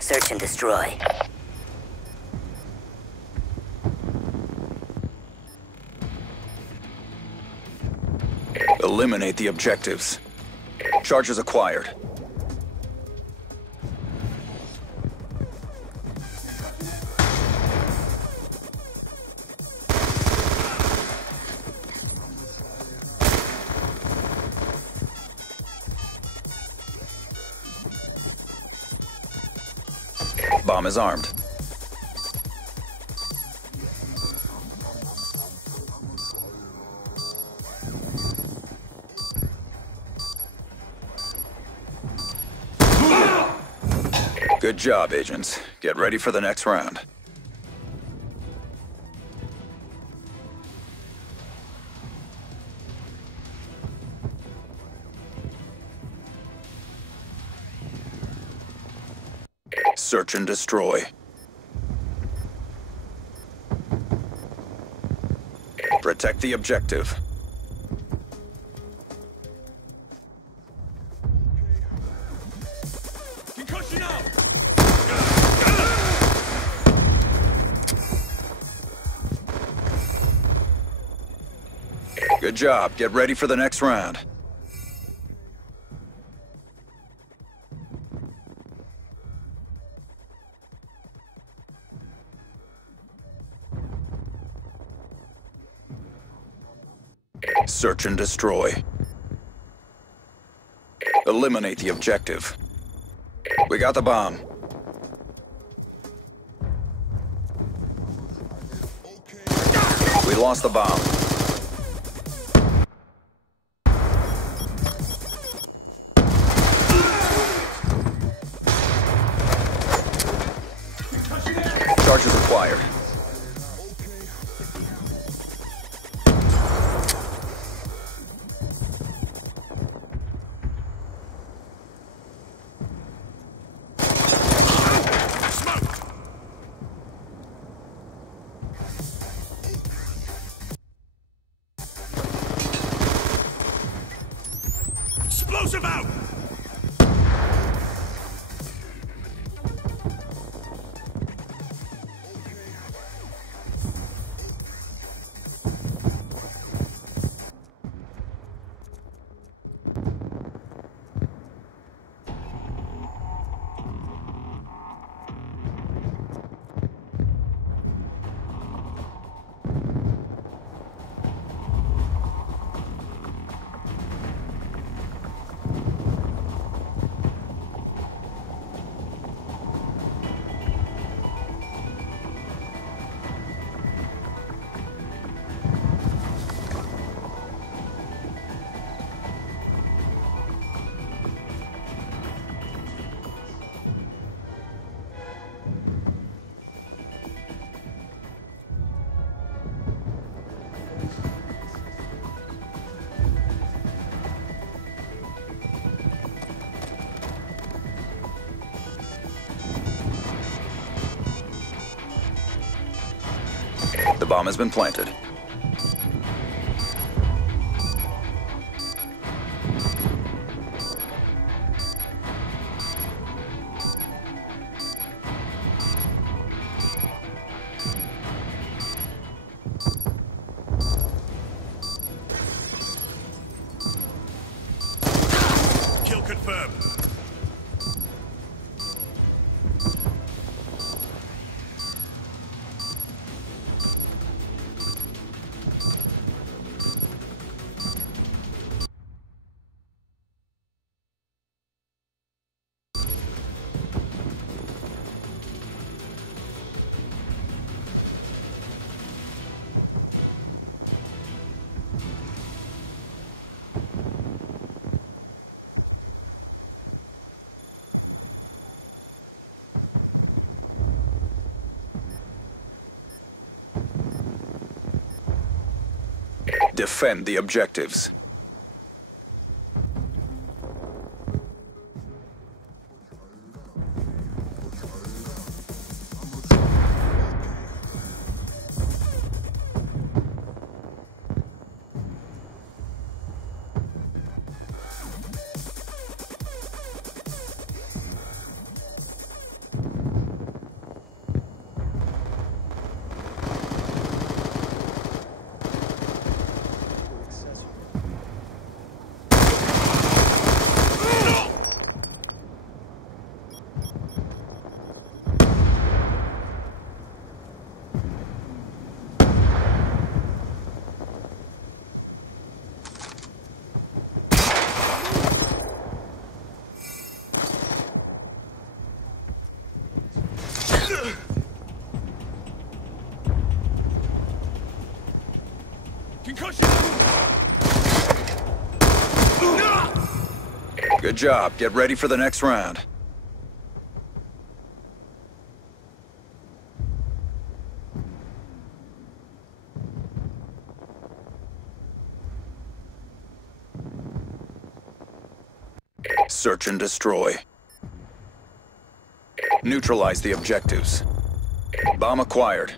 Search and destroy. Eliminate the objectives. Charges acquired. Bomb is armed. Good job, agents. Get ready for the next round. Search and destroy. Protect the objective. Concussion out! Good job. Get ready for the next round. Search and destroy. Eliminate the objective. We got the bomb. We lost the bomb. Charges acquired. Explosive out! The bomb has been planted. Kill confirmed. Defend the objectives. job. Get ready for the next round. Search and destroy. Neutralize the objectives. Bomb acquired.